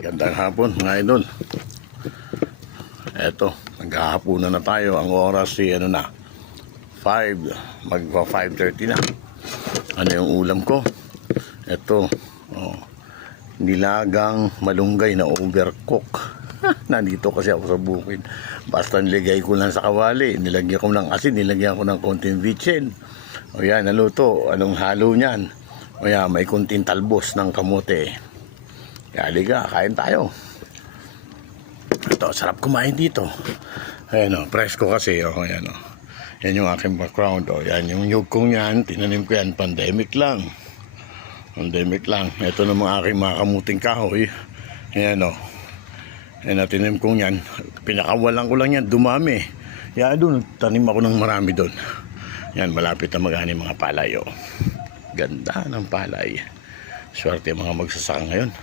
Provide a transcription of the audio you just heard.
Gandang hapon mga idol. Eto, naghahapunan na tayo. Ang oras si 5, magpa 5:30 na. Ano yung ulam ko? Eto, nilagang malunggay na overcook. Nandito kasi ako sa bukid. Basta nilagay ko lang sa kawali, nilagyan ko ng asin, nilagyan ko ng konting vitsin. O yan, naluto. Anong halo niyan? O yan, may konting talbos ng kamote. Kaliga, kain tayo. Ito, sarap kumain dito. Ayan o, presko kasi. Ayan o. Yan yung aking background. Yan yung nyug kong yan. Tinanim ko yan. Pandemic lang. Ito naman aking mga kamuting kahoy. Ayan o. Ayan o, tinanim kong yan. Pinakawalan ko lang yan. Dumami. Yan doon, tanim ako ng marami doon. Yan, malapit na mag-ani mga palay o. Ganda ng palay. Swerte mga magsasaka ngayon.